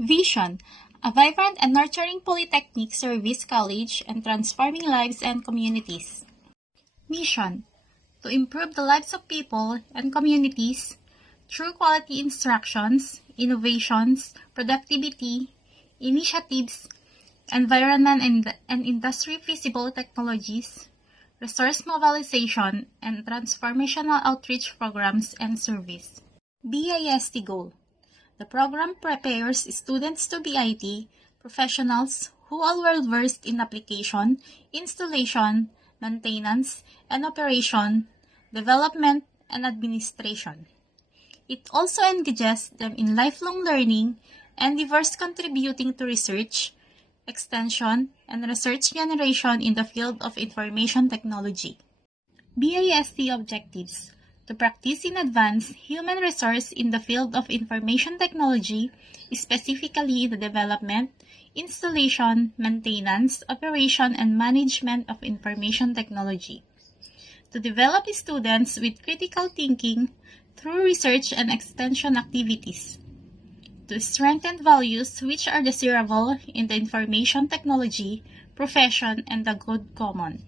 Vision, a vibrant and nurturing polytechnic service college and transforming lives and communities. Mission, to improve the lives of people and communities through quality instructions, innovations, productivity, initiatives, environment and industry feasible technologies, resource mobilization, and transformational outreach programs and service. BIST goal. The program prepares students to be IT professionals who are well-versed in application, installation, maintenance, and operation, development, and administration. It also engages them in lifelong learning and diverse contributing to research, extension, and research generation in the field of information technology. BIST objectives: to practice in advance human resource in the field of information technology, specifically the development, installation, maintenance, operation, and management of information technology. To develop students with critical thinking through research and extension activities. To strengthen values which are desirable in the information technology profession and the good common.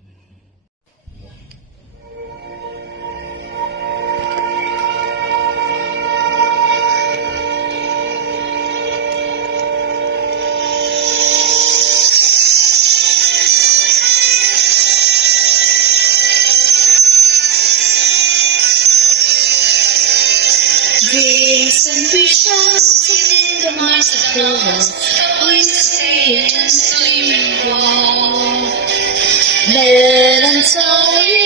Dreams and visions in the minds of the world, we stay and sleep long. Melancholy,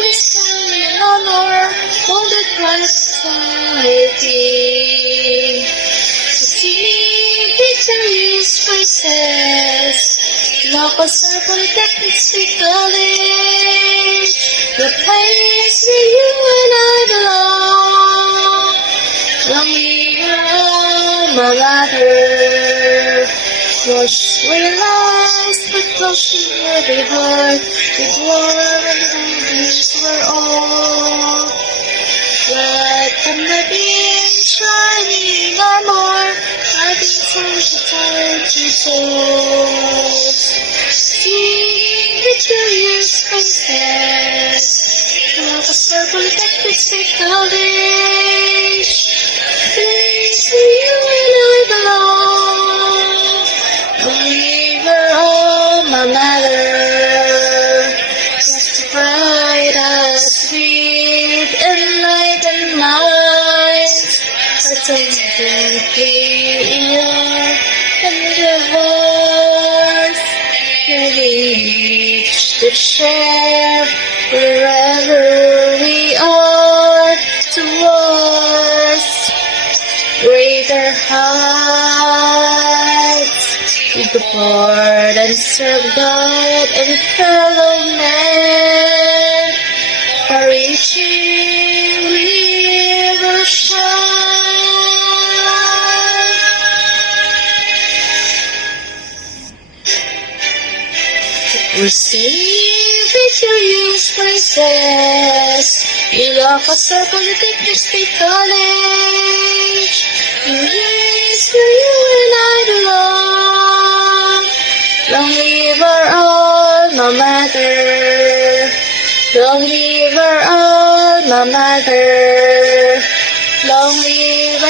we stand in honor of the Christ society. To see victorious faces, local polytechnics we college, the place where you and I belong. Long live your alma mater, was realized but close to every heart, with warm and rubies were all. Let them the beam shining armor, hiding from the tired souls. See victorious faces, like a circle that fits the college. Place where you and I belong. Believer, alma mater, justified us with enlightened minds, attended here and the voice, reach the share wherever we are towards greater heights. We go forward and serve God and fellow men, for reaching we will shine. Receive victorious praises, you love a circle to take your state college. Place where you and I belong. Long live our alma mater. Long live our alma mater. Long live